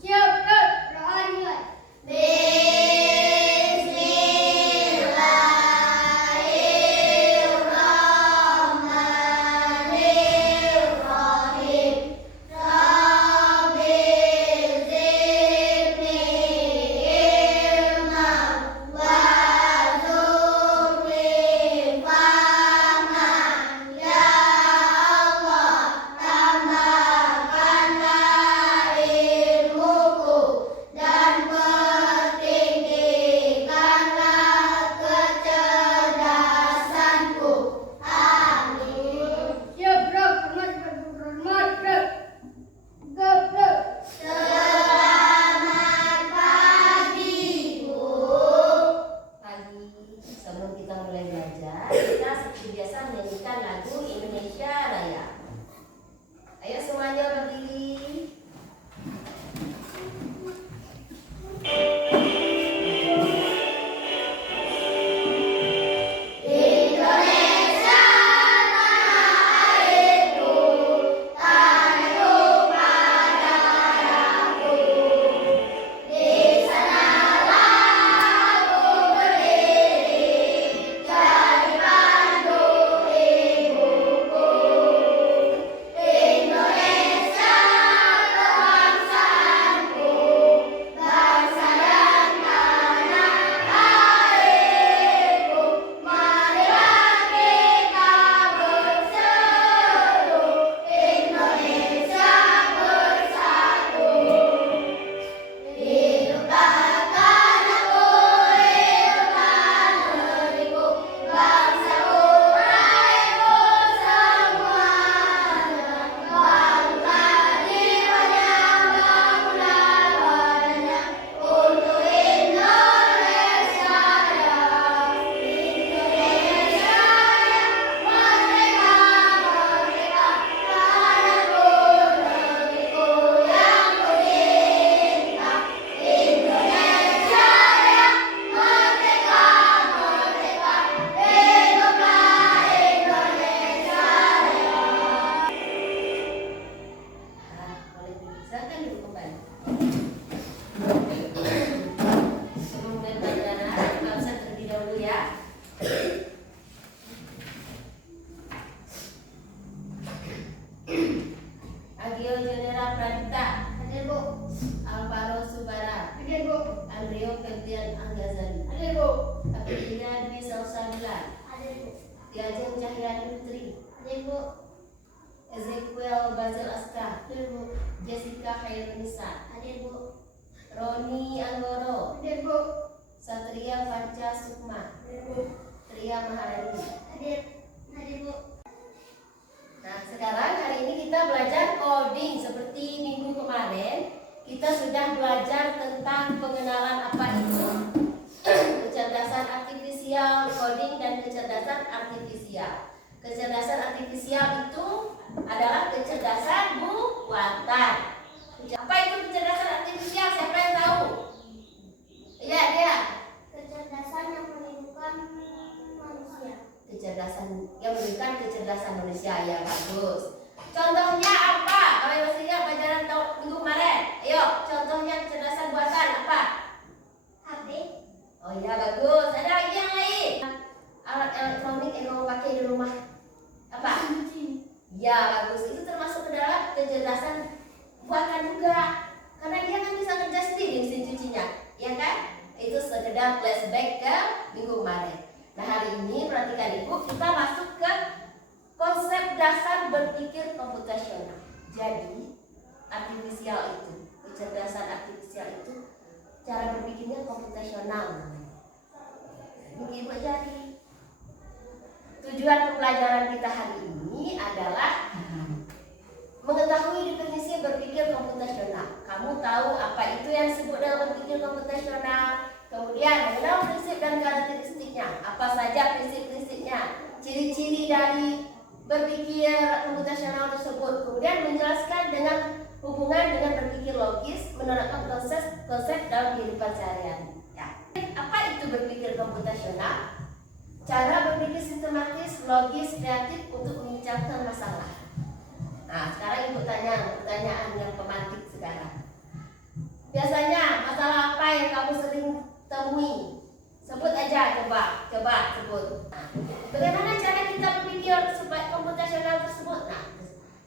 Siap, berdoa dimulai. Sebelum kita mulai belajar, kita seperti biasa menyanyikan lagu Indonesia Raya. Ayo semuanya berdiri. Agio Jenera Pradita, Hadir, Bu. Alvaro Subara, Hadir, Bu. Andrio Ferdian Anggazali, Hadir, Bu. Aprilia Dwi Salsabila, Hadir, Bu. Diajeng Cahyani Putri, Hadir, Bu. Ezekiel Basil Aska, Hadir, Bu. Jessica Khairunisa, Hadir, Bu. Roni Anggoro, Hadir, Bu. Satria Panca Sukma, Hadir, Bu. Tria Maharani. Hadir. Hadir, Bu. Nah, sekarang hari ini kita belajar coding. Seperti minggu kemarin, kita sudah belajar tentang pengenalan apa itu kecerdasan artifisial, coding, dan kecerdasan artifisial. Kecerdasan artifisial itu adalah kecerdasan buatan. Apa itu kecerdasan artifisial? Siapa yang tahu? Iya, dia. Kecerdasan yang menimbulkan manusia. Kecerdasan yang memberikan kecerdasan manusia, ya bagus. Contohnya apa? Kalau yang masih ingat pelajaran minggu kemarin, ayo contohnya kecerdasan buatan apa? HP. Oh iya bagus. Ada lagi yang lain? Alat elektronik yang kamu pakai di rumah apa? Ya bagus. Itu termasuk ke dalam kecerdasan buatan juga, karena dia kan bisa kerja sendiri mesin cucinya, ya kan? Itu sekedar flashback ke minggu kemarin. Nah hari ini perhatikan ibu, kita masuk ke konsep dasar berpikir komputasional. Jadi artifisial itu, kecerdasan artifisial itu cara berpikirnya komputasional namanya. Ini ibu jadi tujuan pembelajaran kita hari ini adalah mengetahui definisi berpikir komputasional. Kamu tahu apa itu yang disebut dengan berpikir komputasional? Kemudian mengenal prinsip dan karakteristiknya. Apa saja prinsip-prinsipnya? Ciri-ciri dari berpikir komputasional tersebut. Kemudian menjelaskan dengan hubungan dengan berpikir logis, menerapkan konsep dalam kehidupan sehari-hari. Ya. Apa itu berpikir komputasional? Cara berpikir sistematis, logis, kreatif untuk memecahkan masalah. Nah, sekarang ibu tanya pertanyaan yang pemantik sekarang. Biasanya masalah apa yang kamu sering temui? Sebut aja, coba sebut. Nah, bagaimana cara kita berpikir supaya komputasional tersebut? Nah,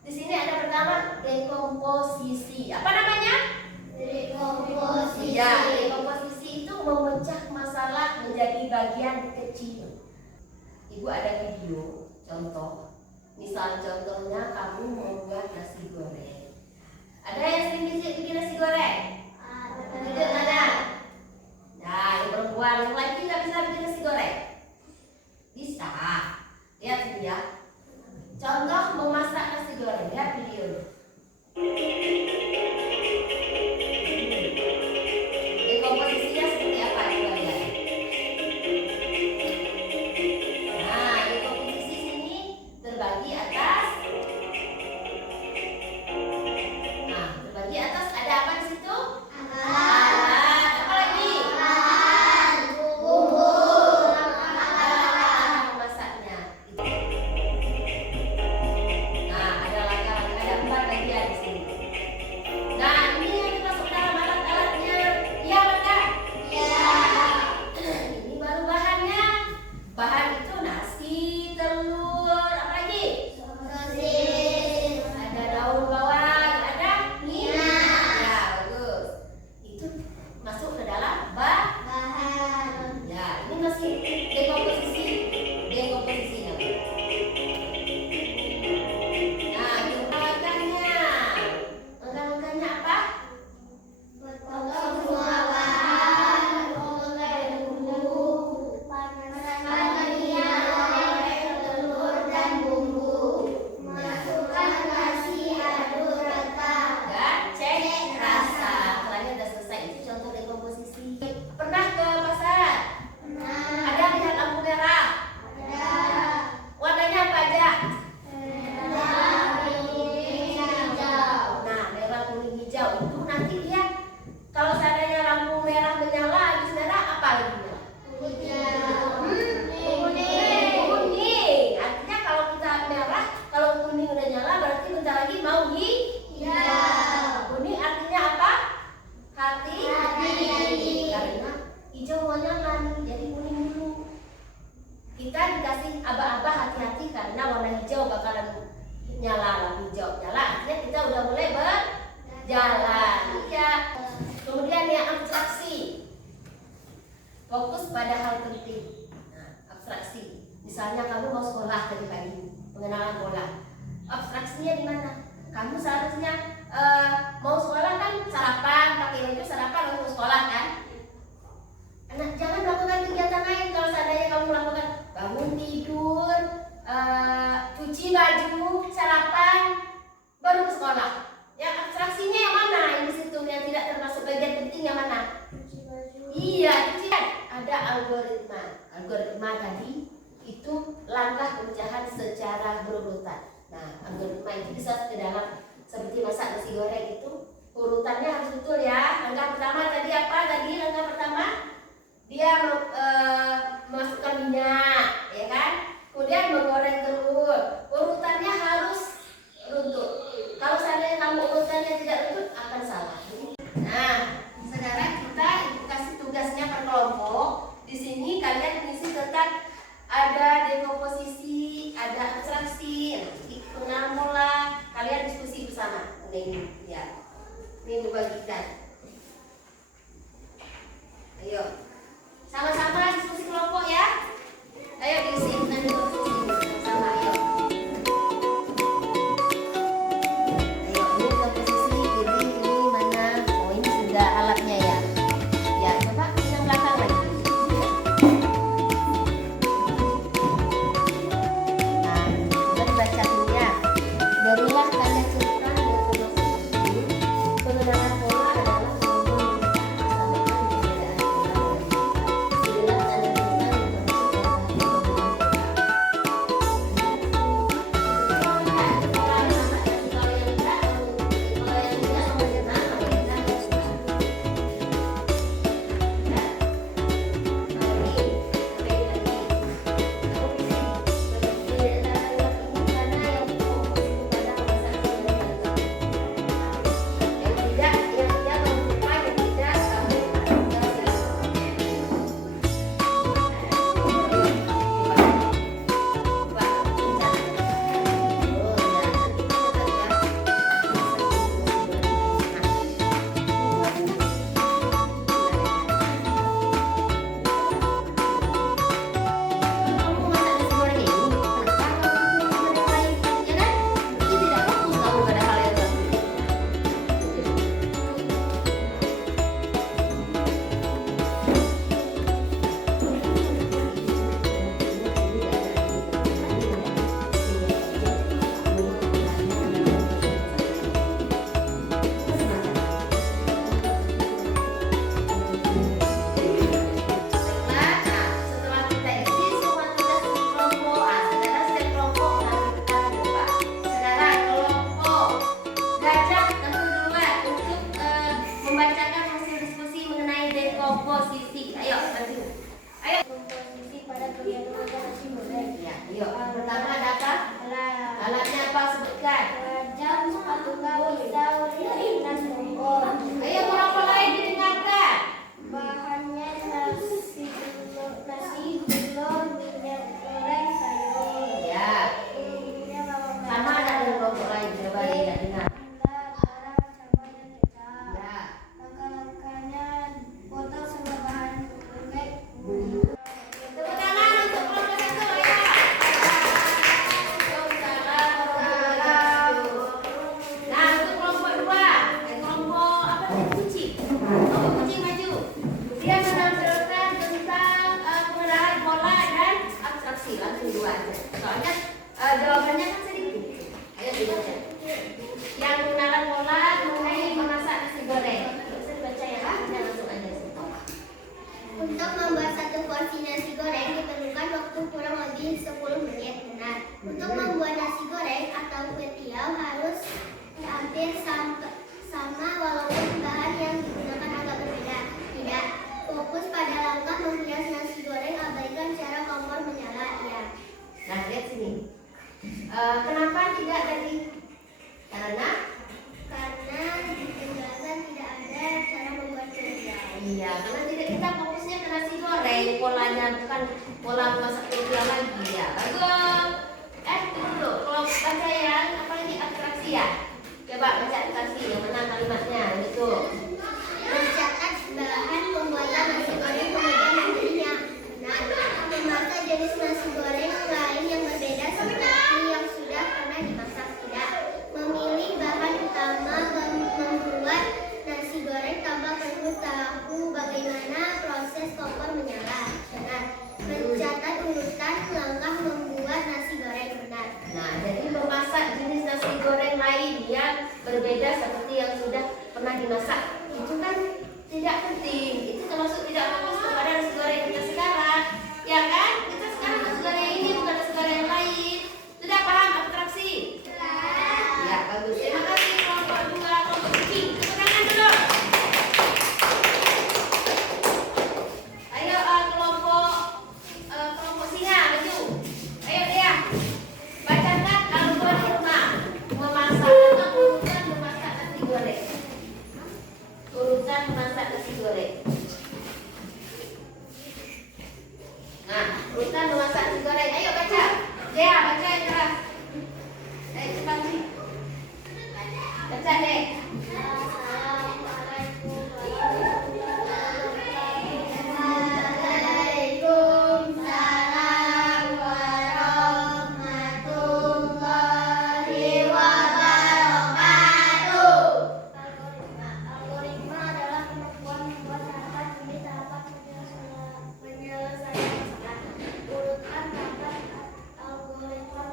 di sini ada pertama dekomposisi. Apa namanya? Dekomposisi. Ya, dekomposisi itu memecah masalah menjadi bagian kecil. Ibu ada video contoh. Misal contohnya kamu membuat nasi goreng. Ada yang sering bikin nasi goreng? Ada. Nah, yang perempuan, yang laki nggak bisa bikin nasi goreng? Bisa. Lihat sini ya. Contoh memasak nasi goreng. Lihat video. Dekomposisinya seperti apa? Coba lihat. Nah, dekomposisi sini terbagi atas. Nah, terbagi atas ada apa di situ? Alat. Apa lagi? Alat memasaknya. Nah, ada langkah-langkah, ada 4 bagian di sini. Nah, ini yang dimasuk dalam alat-alatnya. Iya, Bunda? Ini baru bahannya. Bahan itu nasi, telur, apa lagi? Ada daun bawang, ada minyak. Ya, bagus. Itu masuk ke dalam bahan. Ya, ini masih dekomposisi. Dekomposisinya. Nah, itu langkahnya. Langkah-langkahnya apa? Dan cek rasa. Setelahnya udah selesai. Itu contoh dekomposisi. Pernah ke pasar? Ada lihat lampu merah. Warnanya apa aja? Nah, merah, kuning, hijau itu nanti lihat. Kalau seandainya lampu merah menyala, habis merah apa lagi nyala? Kuning. Artinya kalau kita merah, kalau kuning udah nyala berarti bentar lagi mau hijau. Kuning artinya apa? Hati. Karena hijau mau nyala nih, jadi kuning dulu. Kita dikasih aba-aba hati-hati karena warna hijau bakalan nyala, lampu hijau nyala. Artinya kita udah mulai berjalan. Iya. Kemudian yang abstraksi. Fokus pada hal penting. Nah, abstraksi. Misalnya kamu mau sekolah tadi pagi, pengenalan bola. Abstraksinya di mana? Kamu seharusnya mau sekolah kan sarapan, pakai baju sarapan langsung sekolah kan? Nah, jangan melakukan kegiatan lain kalau seandainya kamu melakukan bangun tidur, cuci baju, sarapan, baru ke sekolah. Yang abstraksinya yang mana? Yang di situ yang tidak termasuk bagian penting yang mana? Iya, cuci kan? Ada algoritma. Algoritma tadi itu langkah pemecahan secara berurutan. Nah, algoritma itu bisa ke dalam seperti masak nasi goreng itu urutannya harus betul ya. Langkah pertama tadi apa? Langkah pertama dia memasukkan minyak, ya kan? Kemudian menggoreng telur. Urutannya harus runtut. Kalau seandainya kamu urutannya tidak runtut akan salah. Nah, sekarang kita kasih tugasnya per kelompok. Di sini kalian mengisi tentang komposisi. Ayo maju. Ayo. Komposisi pada bagian rongga nasi goreng. Ya, yuk. Pertama ada apa? Alat. Alatnya apa? Sebutkan. Jam, sepatu kaos, saus, dan kompor. Ayo kelompok lain didengarkan. Bahannya nasi telur, minyak goreng, sayur. Ya. Minyak bawang Sama ada dengan kelompok lain. Coba tidak dengar. garam, cabai, dan kecap. Ya. Langkah-langkahnya potong semua bahan lembek. Tepuk tangan untuk kelompok satu. Ayo. Waalaikumsalam warahmatullahi wabarakatuh. Nah, untuk kelompok dua, kelompok apa tadi? Kucing. Kelompok kucing maju. Dia menampilkan tentang pengenalan pola dan abstraksi. Langsung dua aja. Soalnya jawabannya kan sedikit. Ayo dibaca. Yang pengenalan pola mengenai memasak nasi goreng. Bisa dibaca ya? Langsung aja sih. Untuk membuat satu porsi nasi goreng diperlukan waktu kurang lebih 10 menit. Benar. Untuk membuat nasi goreng atau kue tiaw harus hampir sama walaupun bahan yang digunakan agak berbeda. Tidak. Fokus pada langkah menghias nasi goreng, abaikan cara kompor menyala. Ya. Nah, lihat sini. Kenapa tidak tadi? Karena Di penjelasan tidak ada cara membuat kue tiaw. iya, karena tidak kita fokusnya ke nasi goreng, polanya bukan pola masak kue lagi ya. Bagus. Tunggu dulu. Kalau baca yang apa lagi abstraksi ya? Coba baca abstraksi yang mana kalimatnya itu. Mencatat bahan pembuatan nasi goreng kemudian membelinya. Nah, memasak jenis nasi goreng lain yang berbeda seperti yang sudah pernah dimasak. Tidak. Memilih bahan utama membuat nasi goreng tanpa perlu tahu bagaimana proses kompor menyala. Benar. Mencatat urutan langkah membuat nasi goreng. Benar. Nah, jadi memasak jenis nasi goreng lain yang berbeda seperti yang sudah pernah dimasak itu kan tidak penting. Itu termasuk tidak fokus kepada nasi goreng kita sekarang, ya kan? Kita sekarang nasi goreng ini bukan nasi goreng yang lain. Sudah paham abstraksi? Ya, bagus. Terima kasih kelompok dua, kelompok kucing. Tepuk tangan dulu. Ayo kelompok singa maju. Ayo dia. Bacakan algoritma memasak atau urutan memasak nasi goreng. Urutan memasak nasi goreng. Nah, urutan memasak nasi goreng. Ayo baca. Dia baca yang keras. Ayo cepat nih. Baca deh. Assalamualaikum Waalaikumsalam warahmatullahi wabarakatuh. Algoritma adalah kemampuan membuat tahapan demi tahapan penyelesaian masalah. Urutan tahapan algoritma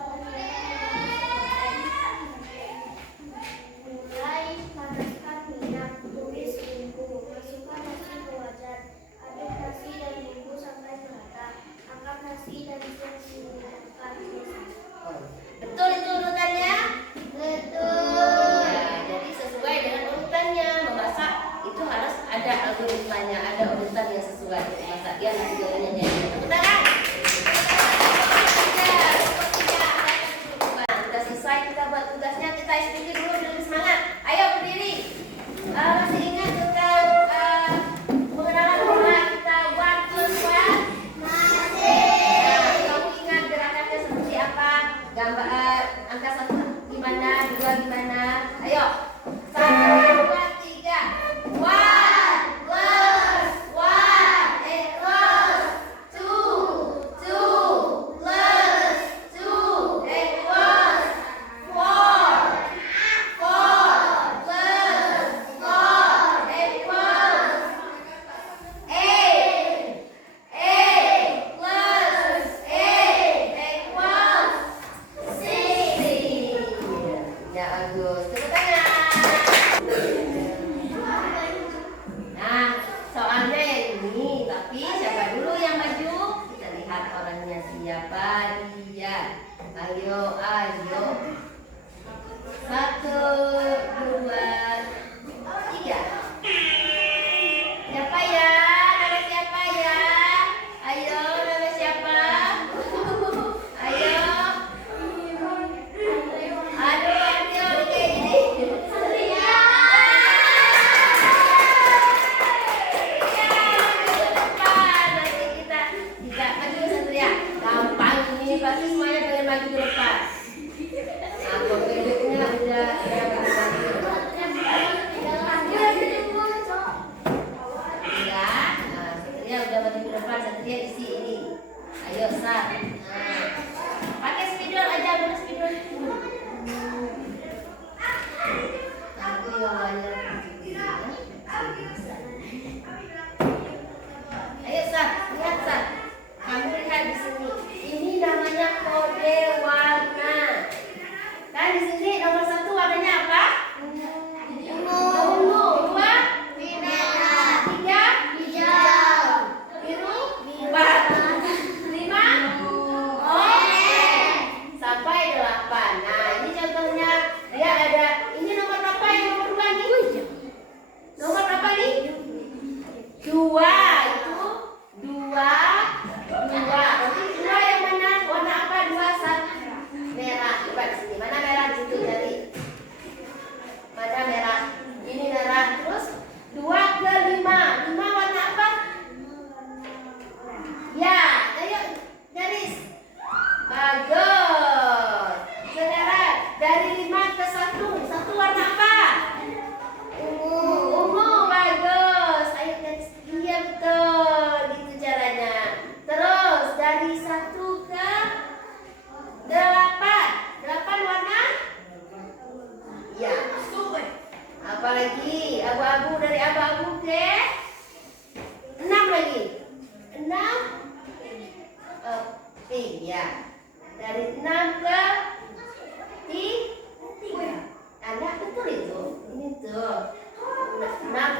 mulai panaskan minyak, tumis bumbu, masukkan nasi ke wajan, aduk nasi dan bumbu sampai merata, angkat nasi dan siapkan. Betul itu urutannya? Betul. Ya, jadi sesuai dengan urutannya memasak itu harus ada algoritmanya, ada urutan yang sesuai memasak. Ya, nasi gorengnya jadi. Tepuk tangan. Sudah selesai kita buat tugasnya, kita ikuti dulu dengan semangat. Ayo berdiri. Masih ingat tentang pengenalan pola kita 1 plus 1? Nah, kamu ingat gerakannya seperti apa? Gambar angka 1 gimana, 2 gimana? Ayo. 1, 2, 3. 1 plus 1 equals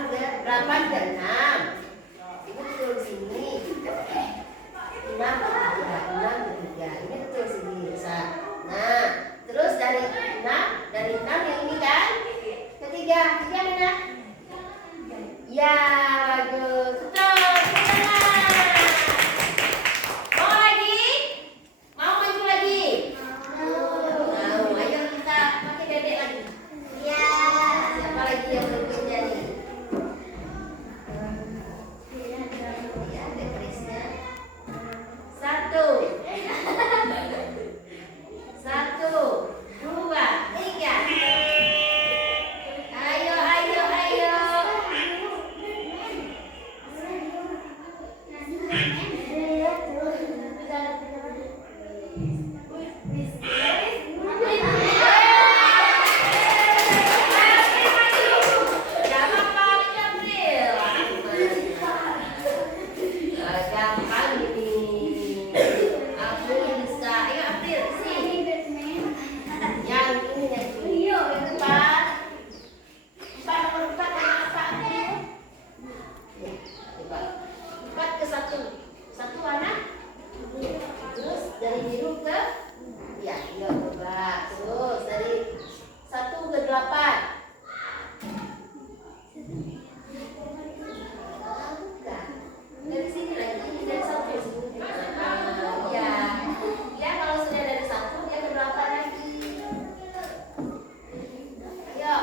8 ke 6. Ini betul sini. 6 ke 3, 6 ke 3. Ini betul sini. Nah, terus dari 6 yang ini kan? Ketiga mana? Ya, bagus. Betul. Mau lagi? Mau maju lagi? Mau. Ayo kita pakai dedek lagi. Ya. Siapa lagi yang berikutnya nih? Ya, ada Krisnya. 1, 2, 3. Ayo. Jangan paling April. Gampang ini. April bisa. Ayo April sini. Yang empat. Nomor 4 apa April? Coba. 4 ke 1. 1 warna. Terus dari biru ke coba. Terus dari 1 ke 8. Bukan. Dari sini lagi, dari 1 sini. Ya kalau sudah dari 1 dia ke 8 lagi. Ayo.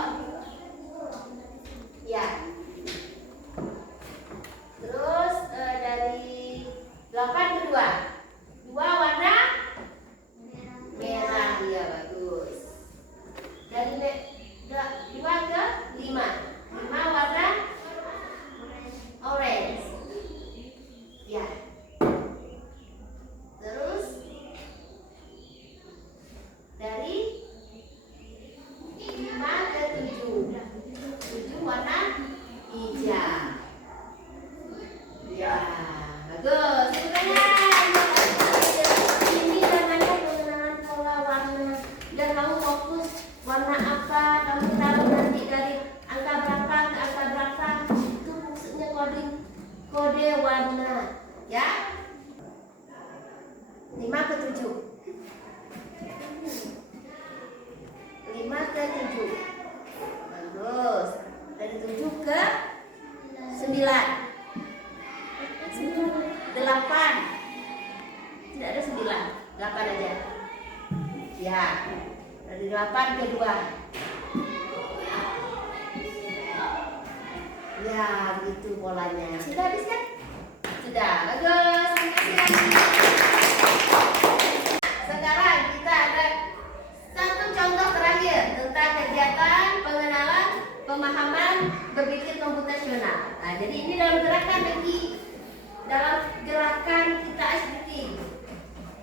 Ya. Terus dari 8 ke 2. 2 warna merah, ya bagus. Dari 2 ke 5. 5 warna orange. Ya. Terus dari 5 ke 7. 7 warna hijau. Ya, bagus. Ini namanya pengenalan pola warna. Dan kamu fokus warna apa, kamu tahu nanti dari angka berapa ke angka berapa. Itu maksudnya kode warna. Ya. 5 ke 7. 5 ke 7. Bagus. Dari 7 ke 9. 8. Tidak ada 9. 8 aja. Ya. Dari 8 ke 2. Ya, begitu polanya. Sudah habis kan? Sudah. Bagus. Terima kasih. Sekarang kita ada satu contoh terakhir tentang kegiatan pengenalan pemahaman berpikir komputasional. Nah, jadi ini dalam gerakan kita SBT.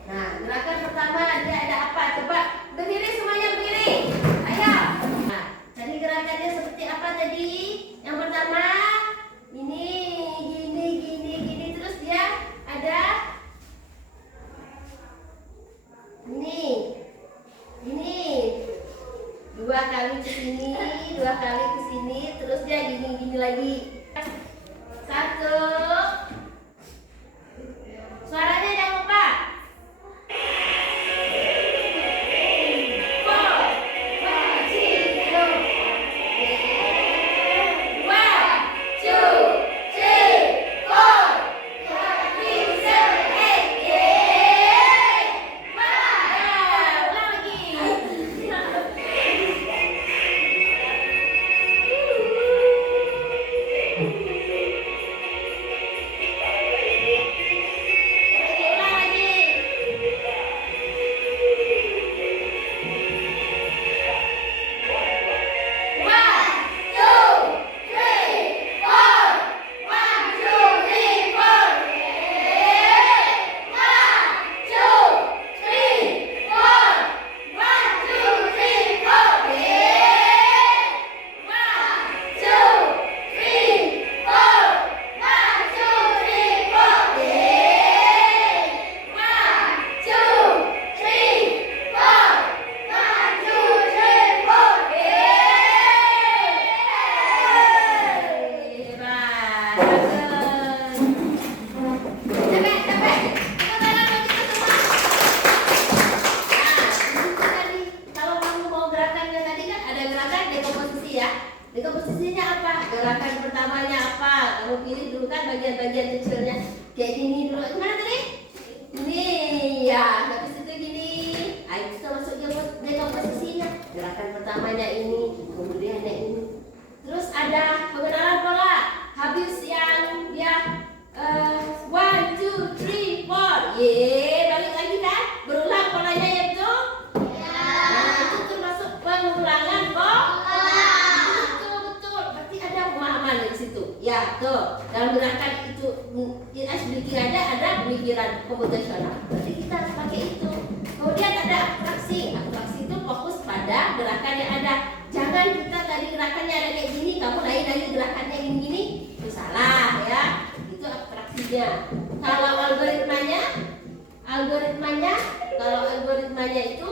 Nah, gerakan pertama dia ada apa? Coba berdiri semuanya, berdiri. Ayo. Nah, jadi gerakannya seperti apa tadi? Yang pertama ini gini terus dia ada ini 2 kali ke sini, 2 kali ke sini, terus dia gini lagi. 1. Suaranya jangan lupa. 4, 5, 6, 7, 8. bagus. Capek. Tepuk tangan bagi kita semua. Nah, itu tadi kalau kamu mau gerakannya tadi kan ada gerakan dekomposisi ya. Dekomposisinya apa? Gerakan pertamanya apa? Kamu pilih dulu kan bagian-bagian kecilnya. Kayak gini dulu. Gimana tadi? Ini ya, habis itu gini. Ayo kita masuk dekomposisinya. Gerakan pertamanya ini, kemudian yang ini. Terus ada pengenalan pola. Habis yang dia 1, 2, 3, 4. Balik lagi kan? Berulang polanya ya betul? Nah, itu termasuk pengulangan pola. Betul. Berarti ada pemahaman di situ. Ya, tuh. Dalam gerakan itu bikin ada pemikiran komputasional. Berarti kita harus pakai itu. Kemudian ada abstraksi. Abstraksi itu fokus pada gerakan yang ada. Jangan kita tadi gerakannya ada kayak gini, kamu lain lagi gerakannya gini, itu salah ya. Itu abstraksinya. Kalau algoritmanya itu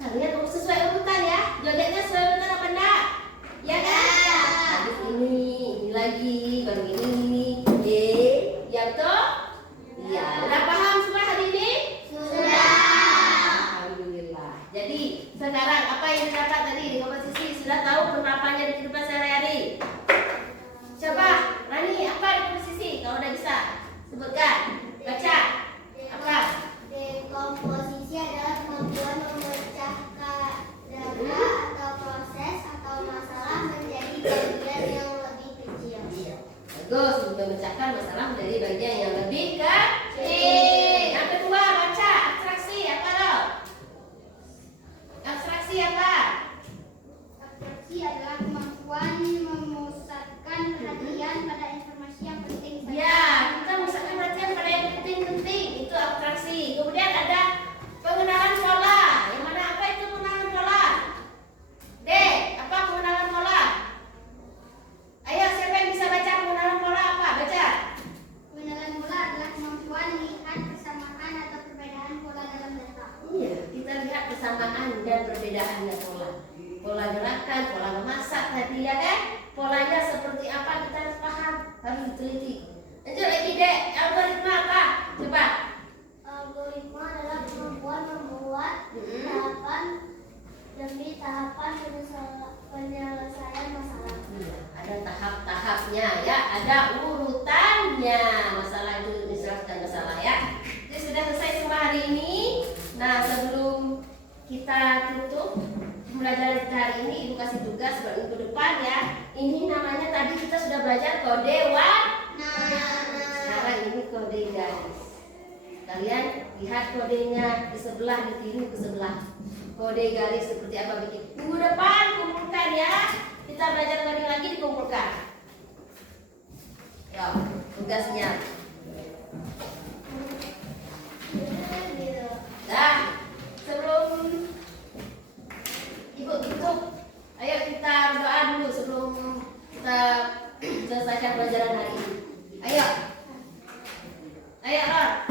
kalian harus sesuai urutan ya. Jogetnya sesuai urutan apa enggak? Ya kan? Habis ini lagi, baru ini. Ya betul? Iya. Udah paham semua hari ini? Sudah. Alhamdulillah. Jadi sekarang apa yang didapat tadi di komposisi? Sudah tahu penerapannya di kehidupan sehari-hari? Coba, Rani, apa di komposisi? Kalau udah bisa, sebutkan. Baca. Apa? Dekomposisi adalah kemampuan memecah data atau proses atau masalah menjadi bagian yang lebih kecil. Bagus, memecahkan masalah menjadi bagian yang lebih kecil. Yang kedua, baca. Abstraksi apa loh? Abstraksi apa? Abstraksi adalah kemampuan memusatkan perhatian pada informasi yang penting saja. Ya, kita musatkan perhatian pada yang penting-penting. Itu abstraksi. Kemudian ada pengenalan pola. Yang mana apa itu pengenalan pola? Apa pengenalan pola? Ayo, siapa yang bisa baca pengenalan pola apa? Baca. Pengenalan pola adalah kemampuan melihat persamaan atau perbedaan pola dalam data. Iya, kita lihat persamaan dan perbedaannya pola. Pola gerakan, pola memasak tadi ya kan? Polanya seperti apa kita harus paham, harus diteliti. Lanjut lagi Dek, algoritma apa? Coba. Algoritma adalah kemampuan membuat tahapan demi tahapan penyelesaian masalah. Iya, ada tahap-tahapnya ya, ada urutannya. Masalah itu dijelaskan masalah ya. Jadi sudah selesai semua hari ini. Nah, sebelum kita tutup pembelajaran kita hari ini, Ibu kasih tugas buat minggu depan ya. Ini namanya tadi kita sudah belajar kode warna. Sekarang ini kode garis. Kalian lihat kodenya di sebelah, ditiru ke sebelah. Kode garis seperti apa bikin. Minggu depan kumpulkan ya. Kita belajar coding lagi, dikumpulkan. Ya, tugasnya. Nah, sebelum Ibu tutup, ayo kita berdoa dulu sebelum kita selesaikan pelajaran hari ini. Ayo, Ron.